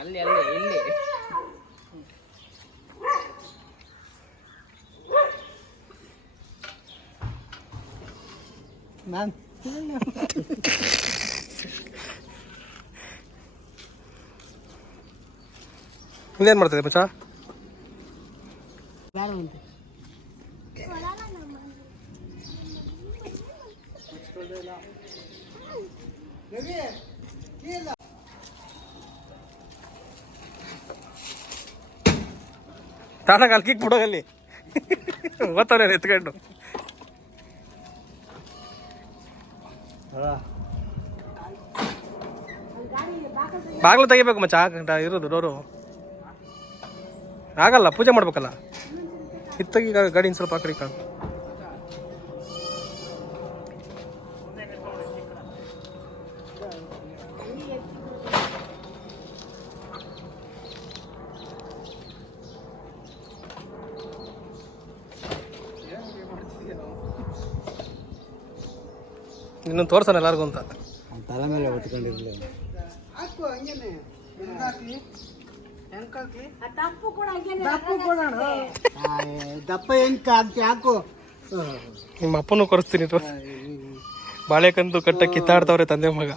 ಅಲ್ಲಿ ಅಲ್ಲಿ ಇಲ್ಲಿ. ನಾನು ಇನ್ನೇನು ಮಾಡ್ತದೆ ಮಚ್ಚ? ತಾನಾಗ ಅಲ್ಲಿ ಕಿಕ್ ಬಿಡೋಗಲ್ಲಿ ಓದ್ತಾನೆ ಎತ್ಕೊಂಡು. ಬಾಗ್ಲು ತೆಗಿಬೇಕು ಮಚ್ಚ ಹಾಕಂಟ ಇರೋದು ಡೋರು ಆಗಲ್ಲ, ಪೂಜೆ ಮಾಡ್ಬೇಕಲ್ಲ. ಇತ್ತಾಗಿ ಗಾಡಿನ ಸ್ವಲ್ಪ ಆ ಕಡೆ. ತೋರ್ಸಣ ಎಲ್ಲರಿಗೂ ಅಂತ. ತಲೆ ಮೇಲೆ ಹೊತ್ಕೊಂಡಿರ್ಲಿ ಹಾಕು ಹಂಗೇನೆ. ಹೆಂಗಾಕ್ಲಿ ಹೆಂಗಾಕ್ಲಿ ತಪ್ಪು ಕೂಡ ಹಂಗೇನೆ ದಪ್ಪ ಕೊಡೋಣ. ದಪ್ಪ ಹೆಂಗ್ ಹಾಕ್ತಿ ಹಾಕು ನಿಮ್ಮ ಅಪ್ಪನೂ ಕೊರಿಸ್ತೀನಿ ತೋರ್ಸ್ ಬಾಳೆಕಂದು ಕಟ್ಟ ಕಿತ್ತಾಡ್ತಾವ್ರೆ ತಂದೆ ಮಗ.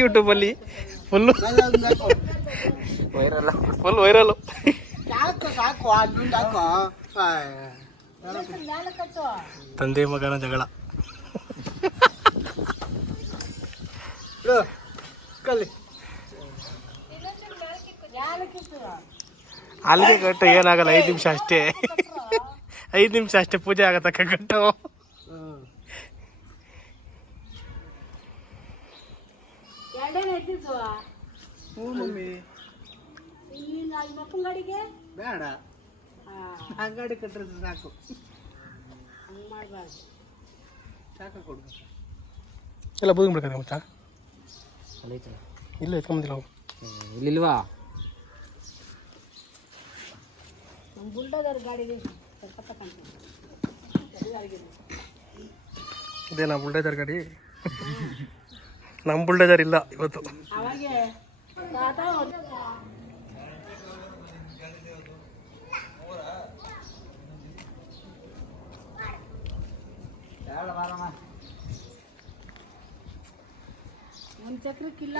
ಯೂಟ್ಯೂಬಲ್ಲಿ ಫುಲ್ಲು ವೈರಲ್. Full viral. ತಂದೆ ಮಗನ ಜಗಳ. ಅಲ್ಲಿಗೆ ಕಟ್ಟು ಏನಾಗಲ್ಲ ಐದು ನಿಮಿಷ ಅಷ್ಟೇ. ಐದು ನಿಮಿಷ ಅಷ್ಟೇ ಪೂಜೆ ಆಗತ್ತಕ್ಕ ಕಟ್ಟು ಅಲ್ಲಿ ಬೇಡ. ಅಂಗಡಿ ಕಟ್ಟಿದ್ರೆ ಸಾಕು. ಸಾಕು ಕೊಡು. ಎಲ್ಲ ಬೂದಿ ಬಿಡ್ತಾರೆ ಮಚ್ಚ ಅಲ್ಲೈತಲ್ಲ ಇಲ್ಲ ಎತ್ಕೊಂಬಂದಿಲ್ಲ ಅವು ಇಲ್ಲಿಲ್ವಾ? ನಮ್ಮ ಸ್ವಲ್ಪ ತಕೊಂತೀನಿ ಇದೇನಾ ಬುಲ್ಡೇಜರ್ ಗಾಡಿ. ನಮ್ಮ ಬುಲ್ಡೇಜರ್ ಇಲ್ಲ ಇವತ್ತು. ಅವಾಗೆ ಇಲ್ಲ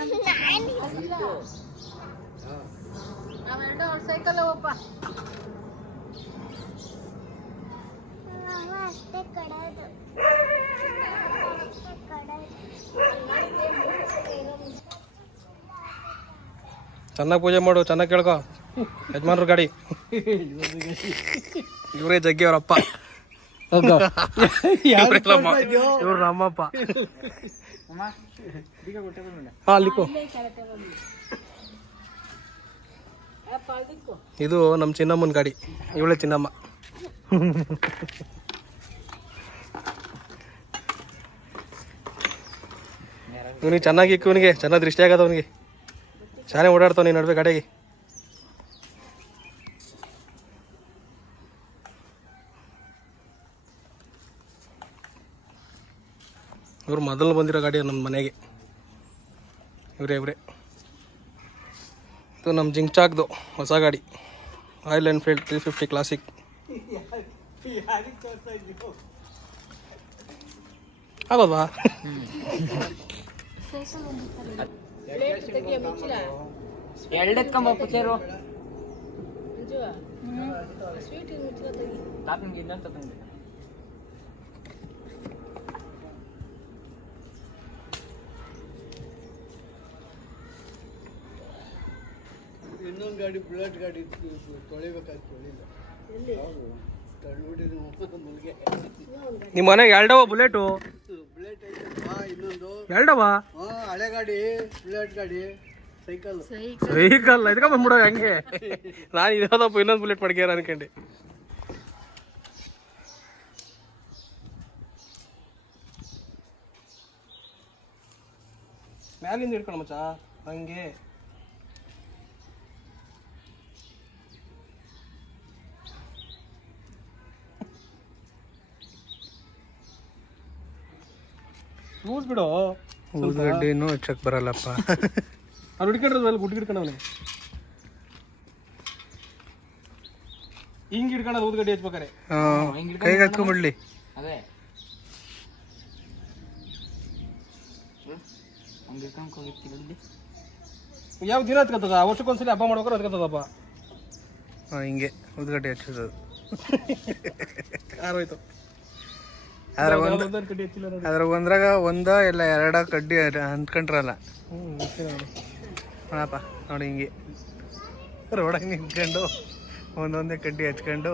ಅವೆರಡು ಅವ್ರ ಸೈಕಲ್ ಅವಪ್ಪ ಚೆನ್ನಾಗಿ ಪೂಜೆ ಮಾಡು ಚೆನ್ನಾಗಿ ಕೇಳ್ಕೊ. ಯಜಮಾನ್ರ ಗಾಡಿ. ಇವರೇ ಜಗ್ಗಿ ಅವರಪ್ಪ. ಇವ್ರು ನಮ್ಮಪ್ಪ. ಹಾ ಇದು ನಮ್ಮ ಚಿನ್ನಮ್ಮನ ಗಾಡಿ. ಇವಳೆ ಚಿನ್ನಮ್ಮ. ಇವನಿಗೆ ಚೆನ್ನಾಗಿ ಇಕ್ಕು ಇವನಿಗೆ. ಚೆನ್ನಾಗಿ ದೃಷ್ಟಿ ಆಗದ ಅವನಿಗೆ. ಚೆನ್ನಾಗಿ ಓಡಾಡ್ತಾವ ನೀನು ನಡುವೆ ಗಾಡಿಗೆ ಇವ್ರು ಮೊದಲು ಬಂದಿರೋ ಗಾಡಿ ನಮ್ಮ ಮನೆಗೆ. ಇವರೇ ಇವರೇ. ಇದು ನಮ್ಮ ಜಿಂಕ್ಚಾಕ್ದು ಹೊಸ ಗಾಡಿ. Royal Enfield three fifty classic ಆಗೋದಾ plate ಇನ್ನೊಂದು ತಗೊಂಡು ಇನ್ನೊಂದು ಗಾಡಿ ಬುಲೆಟ್ ಗಾಡಿ ತೊಳಿಬೇಕಾಯ್ತು ತೊಳಿಲ್ಲ. ಎಲ್ಲಿ? ತಳ್ಳಿಬಿಟ್ಟಿದ್ದು ಮುಲ್ಗೆ. ನಿಮ್ಮ ಮನೆಗೆ ಎರಡವ ಬುಲೆಟು? ಬುಲೆಟ್ ಐತಪ್ಪ ಇನ್ನೊಂದು. ಎರಡವ? ಹಾಂ ಹಳೆ ಗಾಡಿ ಬುಲೆಟ್ ಗಾಡಿ ಸೈಕಲ್. ಸೈಕಲ್ ಇದಕ್ಕೆ ಬಂದ್ಬಿಡೋ ಹಂಗೆ. ನಾನು ಇರೋದಪ್ಪ ಇನ್ನೊಂದು ಬುಲೆಟ್ ಮಡ್ಗ್ಯಾರ ಅನ್ಕೊಂಡೆ. ಮ್ಯಾಲಿಂದ ಹಿಡ್ಕೊಂಡು ಮಚ್ಚ ಹಂಗೆ. ಬಿಡು ಇನ್ನೂ ಹೆಚ್ಚಕ್ಕೆ ಬರಲ್ಲಪ್ಪ. ಅವ್ರು ಹಿಡ್ಕೊಂಡ್ರಲ್ಲ ಗುಡ್ ಹಿಡ್ಕೊಂಡವನೆ ಹಿಂಗ್ ಹಿಡ್ಕೊಂಡಲ್ಲ ಊದ್ಗಡ್ಡಿ ಹಚ್ಬೇಕಾರೆ ಕೈಗೆ ಹಚ್ಕೊಂಡ್ಬಿಡ್ಲಿ ಅದೇ. ಯಾವ ದಿನ ಹತ್ಕೊತದ? ವರ್ಷಕ್ಕೊಂದ್ಸಲಿ ಹಬ್ಬ ಮಾಡ್ಬೇಕಾರೆ ಹತ್ಕೊತದಪ್ಪ. ಹಿಂಗೆ ಉದ್ಗಡ್ಡೆ ಹಚ್ಚೋದು ಆರೋಯ್ತು ಅದ್ರ ಒಂದು ಅದ್ರ ಒಂದ್ರಾಗ ಒಂದ ಇಲ್ಲ ಎರಡ ಕಡ್ಡಿ ಅಂದ್ಕೊಂಡ್ರಲ್ಲ ನೋಡಪ್ಪ ನೋಡಿ ಹಿಂಗೆ. ರೋಡಾಗ ನಿಂತ್ಕೊಂಡು ಒಂದೊಂದೇ ಕಡ್ಡಿ ಹಚ್ಕೊಂಡು.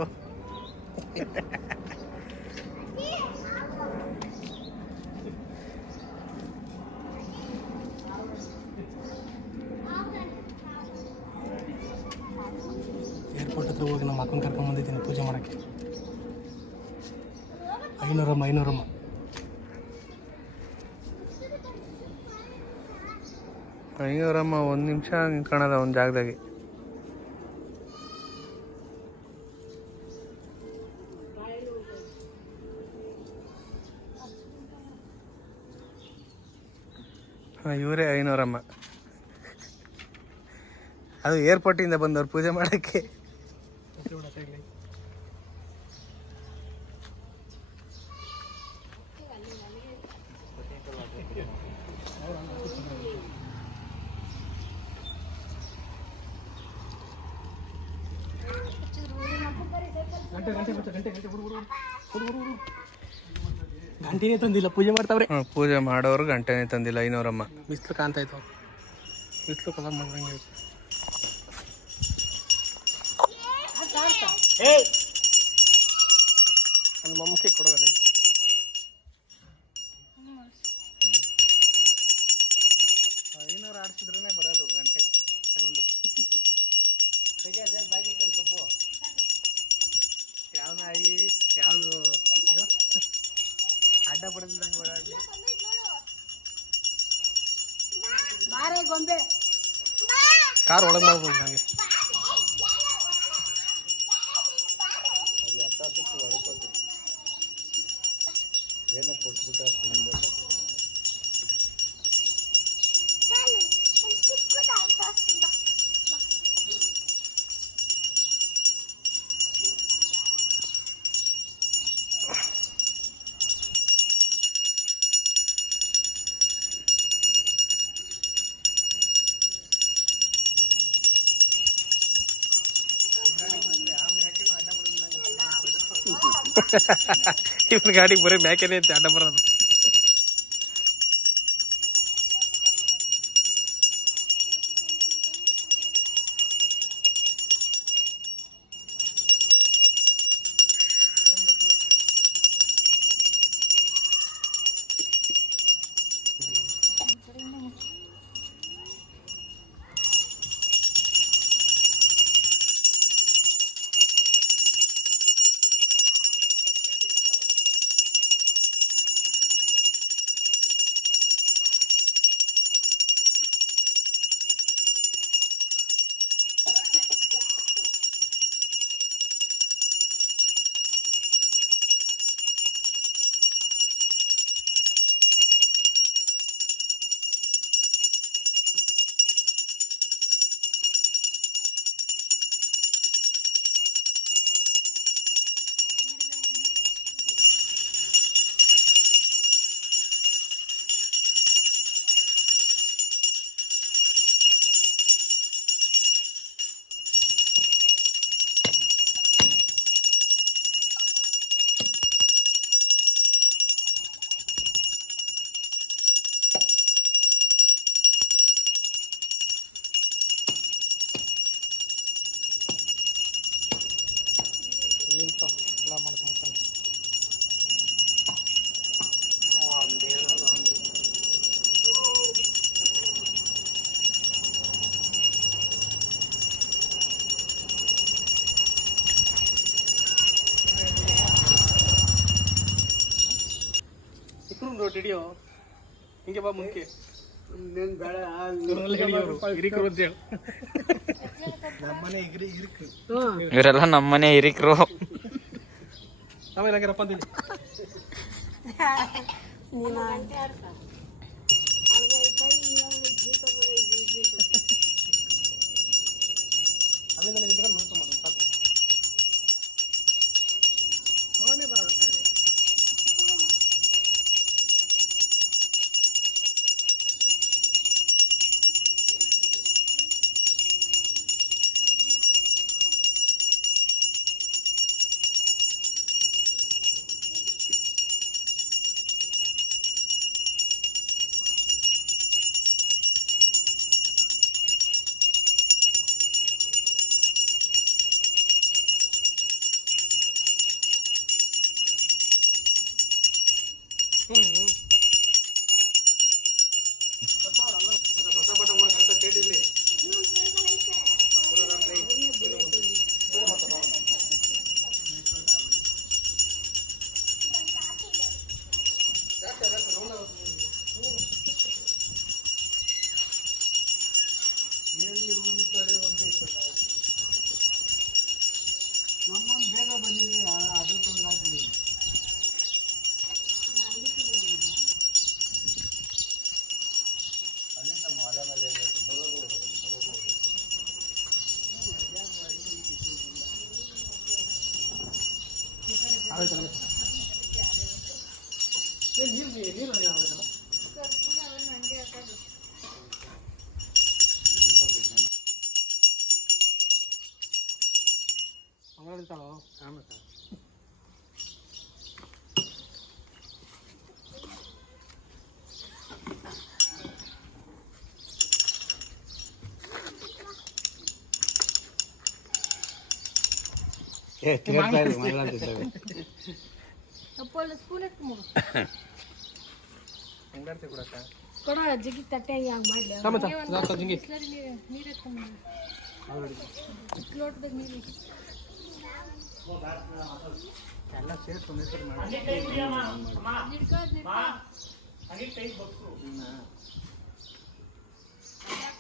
ಏರ್ಪೋರ್ಟ್ ಹತ್ರ ಹೋಗಿ ನಮ್ಮ ಅಕ್ಕನ ಕರ್ಕೊಂಡ್ ಬಂದಿದ್ದೀನಿ ಪೂಜೆ ಮಾಡಕ್ಕೆ. ಐನೂರಮ್ಮ ಐನೂರಮ್ಮ. ಐನೂರಮ್ಮ, ಒಂದು ನಿಮಿಷ ನಿಂತ್ಕೊಳದ ಒಂದು ಜಾಗದಾಗೆ. ಹಾಂ, ಇವರೇ ಐನೂರಮ್ಮ. ಅದು ಏರ್ಪೋರ್ಟಿಂದ ಬಂದವ್ರು ಪೂಜೆ ಮಾಡೋಕ್ಕೆ. ಗಂಟೆನೇ ತಂದಿಲ್ಲ ಪೂಜೆ ಮಾಡ್ತಾವ್ರೆ? ಪೂಜೆ ಮಾಡೋರು ಗಂಟೆನೇ ತಂದಿಲ್ಲ ಐನೂರಮ್ಮ. ಬಿಸಿಲು ಕಾಣ್ತಾಯ್ತು ಬಿಸ್ಲು ಕಲರ್ ಮಾಡ್ದಂಗೆ ಅಲ್ಲಿ ಮಮ್ಮಕ್ಕೆ ಕೊಡೋಲ್ಲ ಅಡ್ಡ ಪಡೆದಿದ್ದಂಗೆ ಓಡಾಡಲಿ ಬಾರೆ ಗೊಂಬೆ ಕಾರ್ ಒಳಗೆ ಮಾಡ್ಬೋದು ಹಾಗೆ ಇವನ್ ಗಾಡಿ ಬರೀ ಮ್ಯಾಕೆನೇ ಐತೆ ಅಡ್ಡ ಬರೋದು. ಬಟ್ ಹಿಡಿಯೋ? ಹಿಂಗೆ ಬಾ ಮುಂದೆ ಇನ್ನೇನು ಬೇಡ ಹಿರಿಕರು ಅಂತ ನಮ್ಮನೆ ಇರಿಕ್ರು ಇವರೆಲ್ಲ ನಮ್ಮನೆ ಹಿರಿಕರು. ಆಮೇಲೆ ಹಂಗಾರಪ್ಪ ಅಂತೀನಿ ನೀನು ಸ್ಪೂನ್ ಕೊಡ ಜಿಗಿ ತಟ್ಟೆ ಹಂಗ್ ಮಾಡ್ಲಿ ಬಿಸ್ಲರಿ ನೀರ್ ನೀರ್ ಎತ್ಕೊಂಡ್ ಲೋಟದಾಗ ನೀರು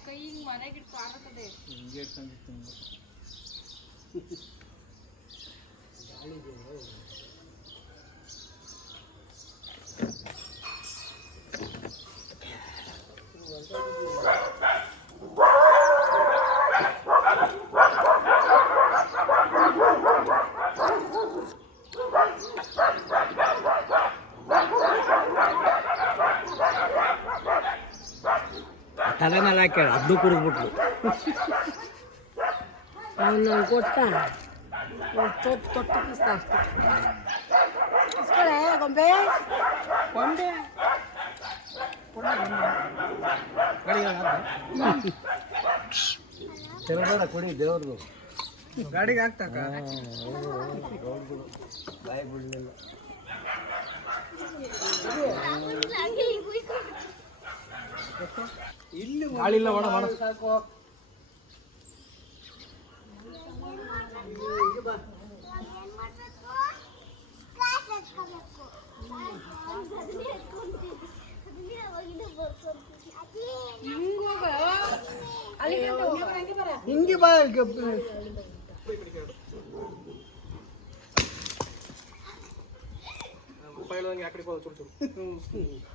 ಕೈ ಹಿಂಗ್ ಮನೆಗೆ ಇಟ್ಟು ಆಗುತ್ತದೆ ತಲೆ ಮೇಲೆ ಹಾಕ್ಯಾಳ ಅದು ಕುಡಿದ್ಬಿಟ್ರು ಅವ್ನು ಕೊಟ್ಟ ತೊಟ್ಟು ತೊಟ್ಟು ಕಿಸ್ತ ಅಷ್ಟೇ ಇಸ್ಕೊಳೆ ಗೊಂಬೆ ಗೊಂಬೆ ತಿನ್ಬೇಡ ಕುಡಿ ದೇವ್ರದು ಗಾಡಿಗೆ ಹಾಕ್ತಾಕ ಬಾಯಿ ಬಿಡ್ಲಿಲ್ಲ ಇಲ್ಲಿ ಗಾಳಿಲ್ಲ ಮಾಡ ಮಾಡ ಸಾಕು ಹಿಂಗ್ ಹೋಗ ಅಲ್ಲಿ ಹಿಂಗೆ ಬಾ ಆ ಕಡೆ ಹೋದ ಚೂರು ಚೂರು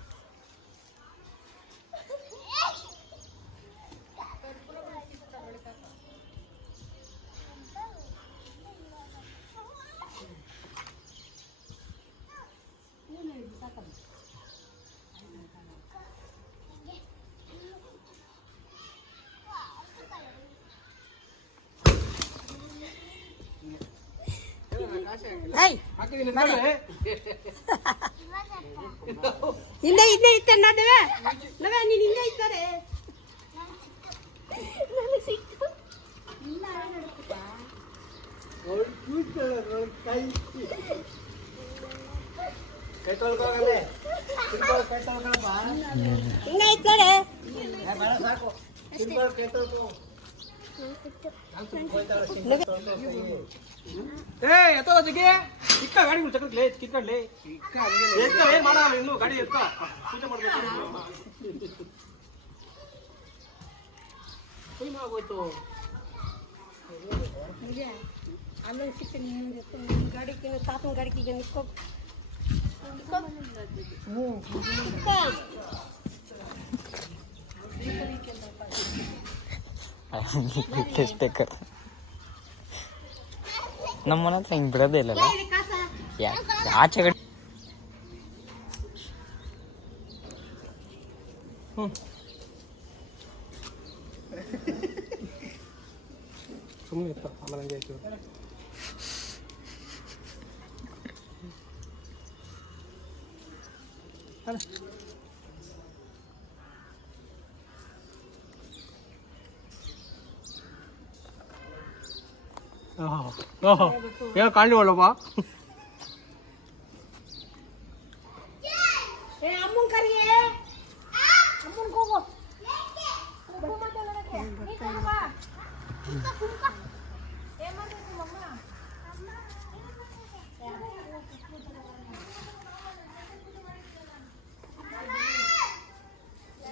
ಹಿಂದೆ ಹಿಂದೆ ಇತ್ತೆ ನೋಡವೆ ನವೆ ನೀನ್ ಹಿಂದೆ ಇದ್ದಾರೆ ಹಿಂದೆ ಇದ್ದಾರೆ ಸಾಕು. ತಿನ್ಕೊಳ್ಳೋ ಕೈ ತೊಳ್ಕೊ. ಏ ಎತ್ತೋ ಜಗ್ಗಿ ಇಕ್ಕ ಗಾಡಿ ಚಕ್ರಕ್ಕೆ ಕಿತ್ಕೊಂಡ್ಲಿ. ಎತ್ತ ಏನ್ ಮಾಡಲ್ಲ ಇನ್ನು ಗಾಡಿ ಎತ್ತ. ಪೂಜೆ ಮಾಡ್ಬೇಕು. ಟೈಮ್ ಆಗೋಯ್ತು ಆಮೇಲೆ ಸಿಗ್ತೀನಿ ನಿನ್ನ ಗಾಡಿಗೆ ತಾತನ ಗಾಡಿಗೆ ನಿಕ್ಕೋ ಸ್ಟಿಕ್ಕರ್ ನಮ್ಮ ಮನೆ ಹತ್ರ ಹಿಂಗೆ ಬಿಡೋದೇ ಇಲ್ಲಲ್ಲ ಯಾ ಆಚೆ ಕಡೆ ಸುಮ್ಮನೆ ಇತ್ತ ಆಮೇಲೆ ಹಂಗೆ ಆಯ್ತು ಓಹೋ ಏನು ಕಾಣಲಿ ಒಳ್ಳಪ್ಪ ಏ ಅಮ್ಮನ ಕರಿಯೇ ಅಮ್ಮನ ಹೋಗು ಏನ್ ಮಾಡ್ಬೇಕು ಅಮ್ಮ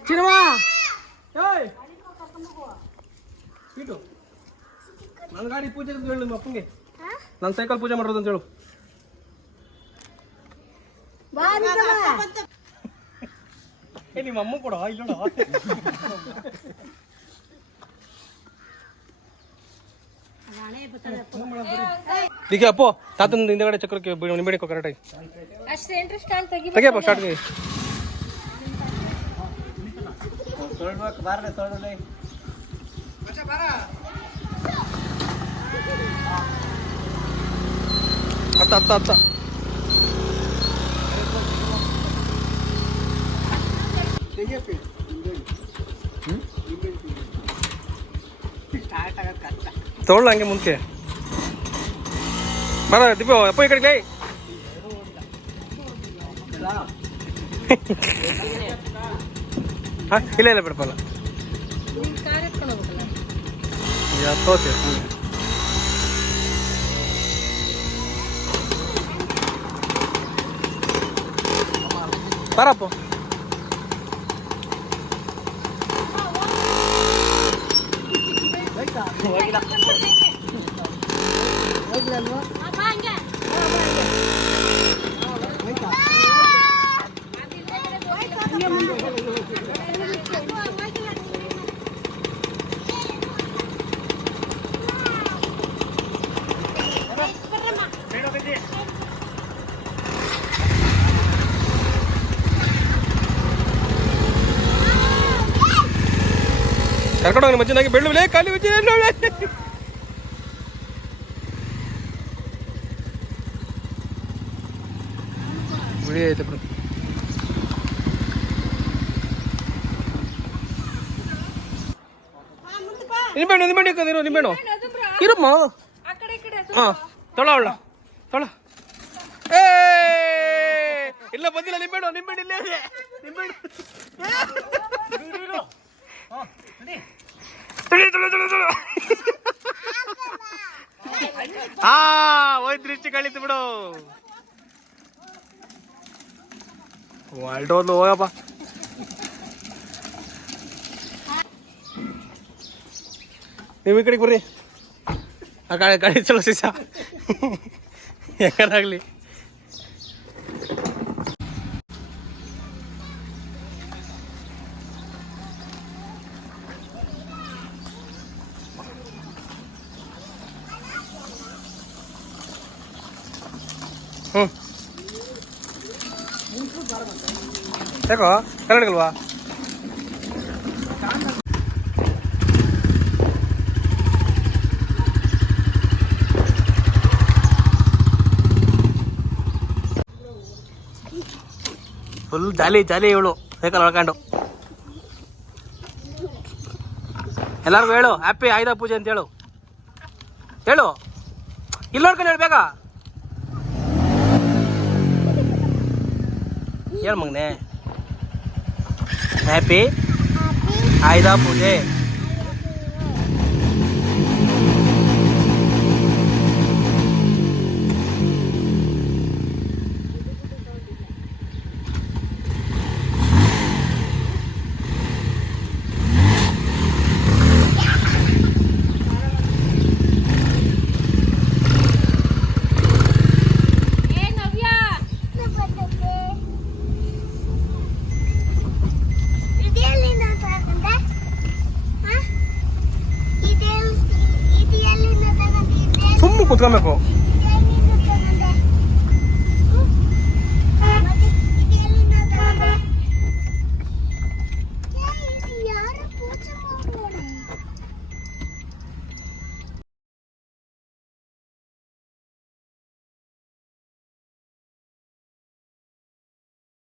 ಚಿನ್ನಮ್ಮ ಏಯ್ ಇಟ್ಟು ನನ್ನ ಗಾಡಿ ಪೂಜೆ ಅಂತ ಹೇಳು ನಿಮ್ಮ ಅಪ್ಪಂಗೆ. ನನ್ನ ಸೈಕಲ್ ಪೂಜೆ ಮಾಡೋದು ಅಂತ ಹೇಳು. ಬಾ ಏ ನಿಮ್ಮ ಅಮ್ಮ ಕೊಡ ಇಲ್ಲ ಈಗ ಅಪ್ಪು ತಾತನ ಹಿಂದೆಗಡೆ ಚಕ್ರಕ್ಕೆ ನಿಂಬೆಡಿಕ ಕರೆಕ್ಟಾಗಿ ಆಗಿ. ಇಂಟ್ರೆಸ್ಟ್ ಅಂತ ತೆಗಿ. ತೆಗಿಯಪ್ಪ ಸ್ಟಾರ್ಟ್ ಮಾಡಿ ತೊಳ್ಬೇಕು ಬಾರ್ಲೆ ತೊಳ್ದಲೆ ಹತ್ತ ಹತ್ತ ಹತ್ತ ತೆಗಿಯಪ್ಪಿ ಸ್ಟಾರ್ಟ್ ಆಗತ್ತೆ ಕಷ್ಟ ತೊಗೊಳ್ಳ ಹಂಗೆ ಮುಂಚೆ ಬರ ದಿಬ್ಬ ಅಪ್ಪ ಈ ಕಡೆಗೆ ಹಾಂ ಇಲ್ಲ ಇಲ್ಲ ಬಿಡಪ್ಪಲ್ಲ Para po. Wag lang. Wag lang. ಕರ್ಕೊಂಡು ಹೋಗಿ ಮಜ್ಜನಾಗಿ ಬೆಳ್ಳುಳ್ಳಿ ಖಾಲಿ ಮಜ್ಜಿ ಹುಳಿ ಐತೆ ಬಿಡು. ನಿಂಬೆಣ್ಣು ನಿಂಬೆಣ್ಣು ಇಕ್ಕಂದಿರು ನಿಂಬೆಣ್ಣು ಇರಮ್ಮ. ಹಾ ತೊಳ ಅವಳ. ತೊಳ. ಏ! ಇಲ್ಲ ಬಂದಿಲ್ಲ ನಿಂಬೆಣ್ಣು ನಿಂಬೆಣ್ಣು ಇಲ್ಲೇ ನಿಂಬೆಣ್ಣು ತುಳಿ ತುಳಿ ತುಳಿ ತುಳು ಹಾ ಹೋಯ್ತು ದೃಷ್ಟಿ ಕಳೀತು ಬಿಡು ಹೊಲ್ಟೋದ್ಲು ಹೋಗಪ್ಪ ನೀವು ಈ ಕಡೆಗೆ ಬರ್ರಿ ಆ ಗಾಡಿ ಗಾಡಿ ಚಲೋ ಸಿಸ ಯಾಕೋ? ಕನ್ನಡಗಲ್ವಾ ಫುಲ್ ಜಾಲಿ ಜಾಲಿ ಇವಳು. ಸೈಕಲ್ ಹೊಳ್ಕೊಂಡು ಎಲ್ಲರಿಗೂ ಹೇಳು. ಹ್ಯಾಪಿ ಆಯುಧ ಪೂಜೆ ಅಂತ ಹೇಳು. ಹೇಳು. ಇಲ್ಲ ನೋಡ್ಕೊಂಡು ಹೇಳ್ಬೇಕ ಹೇಳು ಮಗನೆ. ಹ್ಯಾಪಿ ಆಯುಧ ಪೂಜೆ ಕುತ್ಕೊಬೇಕು